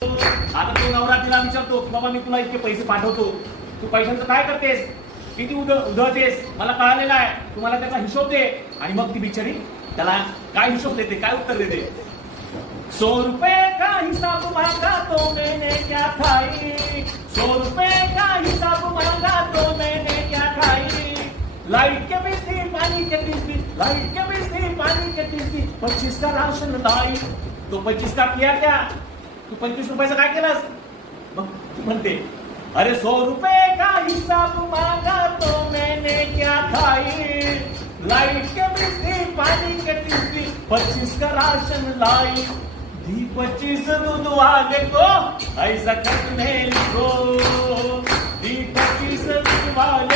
आता तो नवरा तिला विचारतो की बाबा मी तुला इतके पैसे पाठवतो, तू पैशांचं काय करतेस, किती उधळतेस, मला कळालेलं आहे, तुम्हाला त्याचा हिशोब दे. आणि मग ती बिचारी त्याला काय हिशोब देते, काय उत्तर देते. 100 रुपए का हिसाब मांगा तो मैंने क्या खाई, 100 रुपए का हिसाब मांगा तो मैंने क्या खाई. लाइट के बिजली पानी के बिजली, लाइट के बिजली पानी के बिजली, 25 का राशन लाई. तो 25 का किया क्या, तू 25 रुपयाचं काय केलंस. मग ती म्हणते अरे 100 रुपए का हिसाब मांगा तो मैंने क्या खाई, लाइट के बिजली पानी के बिजली, 25 का राशन लाई. दी 25 दूध वाले को ऐसा खत में लिखो, दी 25 दूध वाले